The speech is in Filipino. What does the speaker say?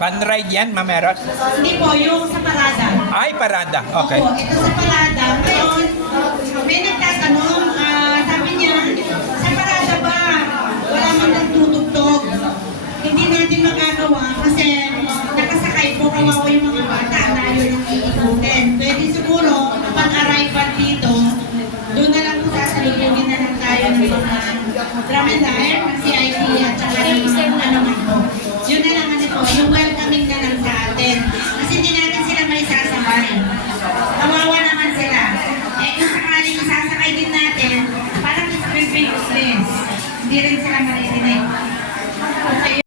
Pan-ride yan, Mameros? Hindi po, yung sa parada. Ay, parada. Okay. Opo, ito sa parada. Ngayon, may nagtatanong, sabi niya, sa parada ba, wala man nagtutugtog. Hindi natin magagawa kasi nakasakay po kawawa yung mga bata na yun ang iikutin. Pwede siguro, upang arrival dito, doon na lang po sasalubungin na lang tayo ng mga dramendaher, ng CIP at saka yung mga ano man po. Yun na lang ano po, yung welcoming na lang sa atin. Kasi hindi natin sila may sasabay. Kawawa naman sila. Eh kung sakaling sasakay din natin, parang it's useless. Hindi rin sila maririnig. Okay.